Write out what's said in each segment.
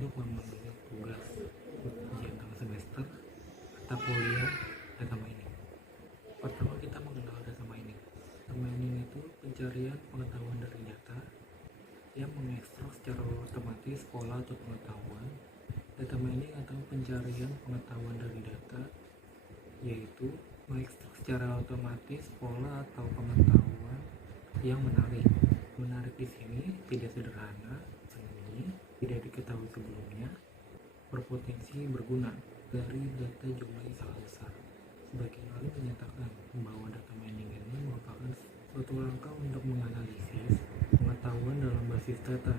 untuk memenuhi tugas ujian tengah semester mata kuliah data mining. Pertama kita mengenal data mining. Data mining itu pencarian pengetahuan dari data yang mengekstrak secara otomatis pola atau pengetahuan. Data mining atau pencarian pengetahuan dari data yaitu mengekstrak secara otomatis pola atau pengetahuan yang menarik. Menarik di sini tidak sederhana, sembunyi, tidak diketahui sebelumnya, berpotensi berguna dari data jumlah yang sangat besar. Sebagian ahli menyatakan bahwa data mining ini merupakan suatu langkah untuk menganalisis pengetahuan dalam basis data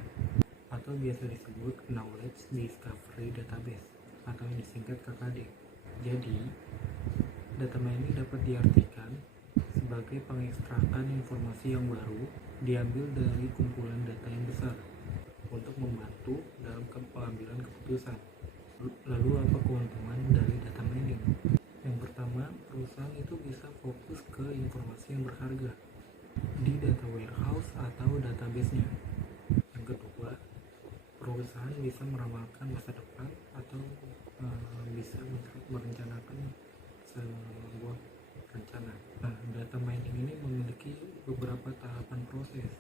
atau biasa disebut Knowledge Discovery Database atau yang disingkat KKD. Jadi, data mining dapat diartikan sebagai pengekstrakan informasi yang baru diambil dari kumpulan data yang besar untuk membantu dalam pengambilan keputusan. Lalu apa keuntungan dari data mining? Yang pertama, perusahaan itu bisa fokus ke informasi yang berharga di data warehouse atau database-nya. Yang kedua, perusahaan bisa meramalkan masa depan atau bisa merencanakan sebuah rencana. Nah, data mining ini memiliki beberapa tahapan proses.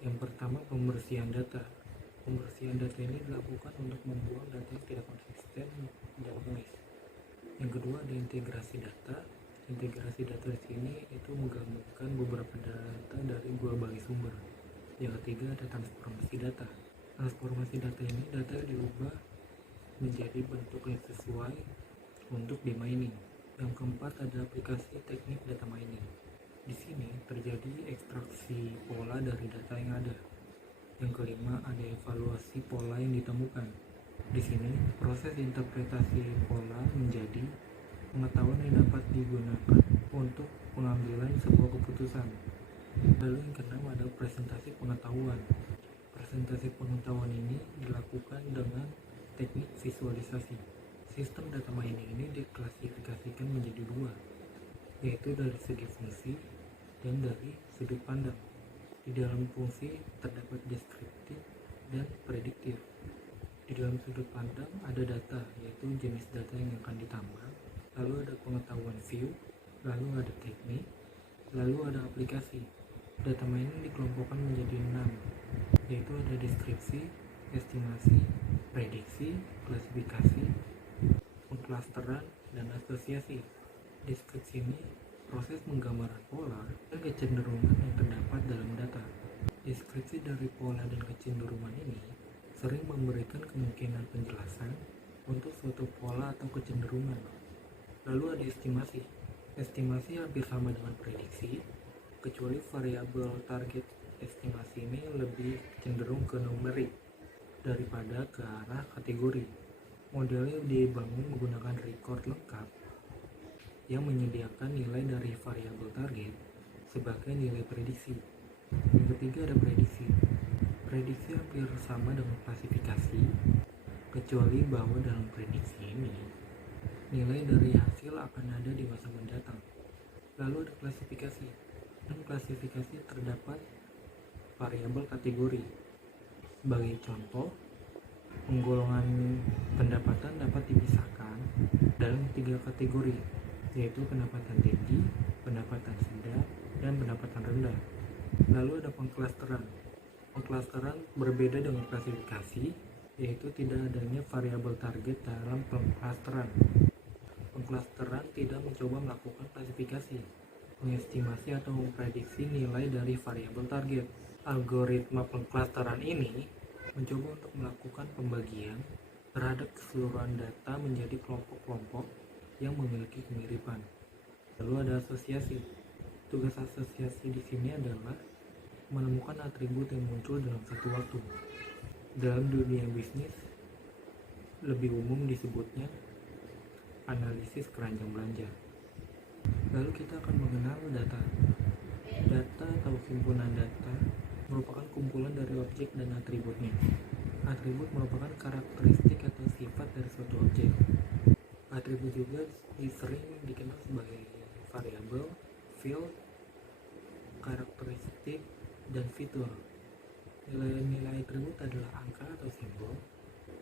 Yang pertama, pembersihan data. Pembersihan data ini dilakukan untuk membuang data yang tidak konsisten dan noise. Yang kedua, ada integrasi data. Integrasi data di sini itu menggabungkan beberapa data dari berbagai sumber. Yang ketiga, ada transformasi data. Transformasi data ini data diubah menjadi bentuk yang sesuai untuk di mining. Yang keempat, ada aplikasi teknik data mining. Di sini terjadi ekstraksi pola dari data yang ada. Yang kelima, ada evaluasi pola yang ditemukan. Di sini, proses interpretasi pola menjadi pengetahuan yang dapat digunakan untuk pengambilan sebuah keputusan. Lalu yang keenam, ada presentasi pengetahuan. Presentasi pengetahuan ini dilakukan dengan teknik visualisasi. Sistem data mining ini diklasifikasikan menjadi dua, yaitu dari segi fungsi dan dari sudut pandang. Di dalam fungsi terdapat deskriptif dan prediktif. Di dalam sudut pandang ada data, yaitu jenis data yang akan ditambah, lalu ada pengetahuan view, lalu ada teknik, lalu ada aplikasi. Data mining dikelompokkan menjadi 6, yaitu ada deskripsi, estimasi, prediksi, klasifikasi, pengklasteran, dan asosiasi. Deskripsi ini proses penggambaran pola dan kecenderungan yang terdapat dalam data. Deskripsi dari pola dan kecenderungan ini sering memberikan kemungkinan penjelasan untuk suatu pola atau kecenderungan. Lalu ada estimasi. Estimasi hampir sama dengan prediksi, kecuali variabel target estimasi ini lebih cenderung ke numerik daripada ke arah kategori. Modelnya dibangun menggunakan record lengkap yang menyediakan nilai dari variabel target sebagai nilai prediksi. Yang ketiga ada prediksi. Prediksi hampir sama dengan klasifikasi, kecuali bahwa dalam prediksi ini nilai dari hasil akan ada di masa mendatang. Lalu ada klasifikasi. Dan klasifikasi terdapat variabel kategori. Sebagai contoh, penggolongan pendapatan dapat dipisahkan dalam 3 kategori, yaitu pendapatan tinggi, pendapatan sedang, dan pendapatan rendah. Lalu ada pengklasteran. Pengklasteran berbeda dengan klasifikasi, yaitu tidak adanya variabel target dalam pengklasteran. Pengklasteran tidak mencoba melakukan klasifikasi, mengestimasi atau memprediksi nilai dari variabel target. Algoritma pengklasteran ini mencoba untuk melakukan pembagian terhadap keseluruhan data menjadi kelompok-kelompok yang memiliki kemiripan. Lalu ada asosiasi. Tugas asosiasi di sini adalah menemukan atribut yang muncul dalam satu waktu. Dalam dunia bisnis, lebih umum disebutnya analisis keranjang belanja. Lalu kita akan mengenal data. Data atau kumpulan data merupakan kumpulan dari objek dan atributnya. Atribut merupakan karakteristik atau sifat dari suatu objek. Atribut juga sering dikenal sebagai variabel, field, karakteristik, dan fitur. Nilai-nilai atribut adalah angka atau simbol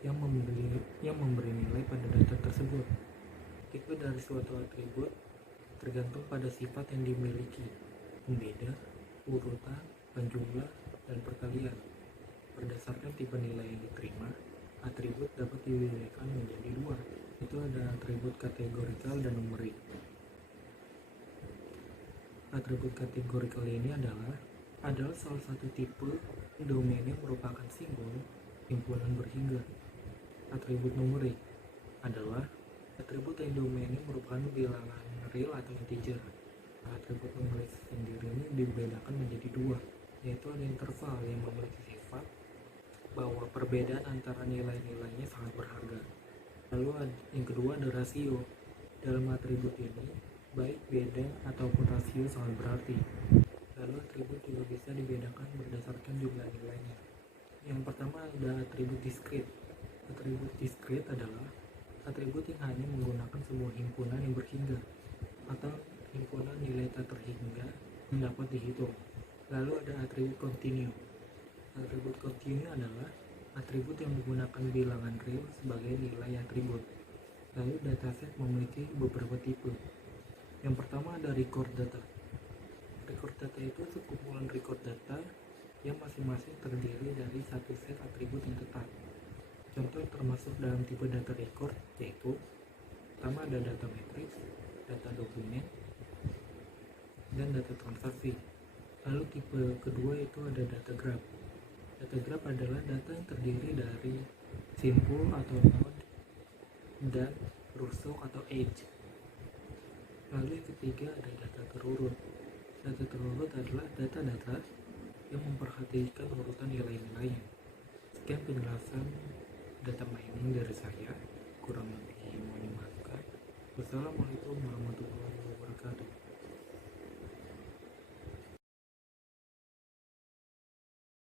yang memberi nilai pada data tersebut. Tipe dari suatu atribut tergantung pada sifat yang dimiliki, pembeda, urutan, penjumlah, dan perkalian. Berdasarkan tipe nilai yang diterima, atribut dapat dibedakan menjadi dua, yaitu ada atribut kategorikal dan numerik. Atribut kategorikal ini adalah salah satu tipe domain yang merupakan simbol himpunan berhingga. Atribut numerik adalah atribut yang domainnya merupakan bilangan real atau integer. Atribut numerik sendiri ini dibedakan menjadi dua, yaitu ada interval yang memiliki sifat bahwa perbedaan antara nilai-nilainya sangat berharga. Lalu yang kedua ada rasio. Dalam atribut ini, baik beda ataupun rasio sangat berarti. Lalu atribut juga bisa dibedakan berdasarkan jumlah nilainya. Yang pertama ada atribut diskrit. Atribut diskrit adalah atribut yang hanya menggunakan sebuah himpunan yang berhingga atau himpunan nilai tak terhingga yang dapat dihitung. Lalu ada atribut kontinu. Atribut kontinu adalah atribut yang menggunakan bilangan real sebagai nilai atribut. Lalu dataset memiliki beberapa tipe. Yang pertama ada record data. Record data itu sekumpulan record data yang masing-masing terdiri dari satu set atribut yang tetap. Contoh yang termasuk dalam tipe data record yaitu pertama ada data matriks, data dokumen, dan data transaksi. Lalu tipe kedua itu ada data graph. Data graph adalah data yang terdiri dari simpul atau node dan rusuk atau edge. Lalu yang ketiga ada data terurut. Data terurut adalah data-data yang memperhatikan urutan nilai-nilainya. Sekian penjelasan data mining dari saya, kurang lebih mohon dimaafkan. Wassalamualaikum warahmatullahi wabarakatuh.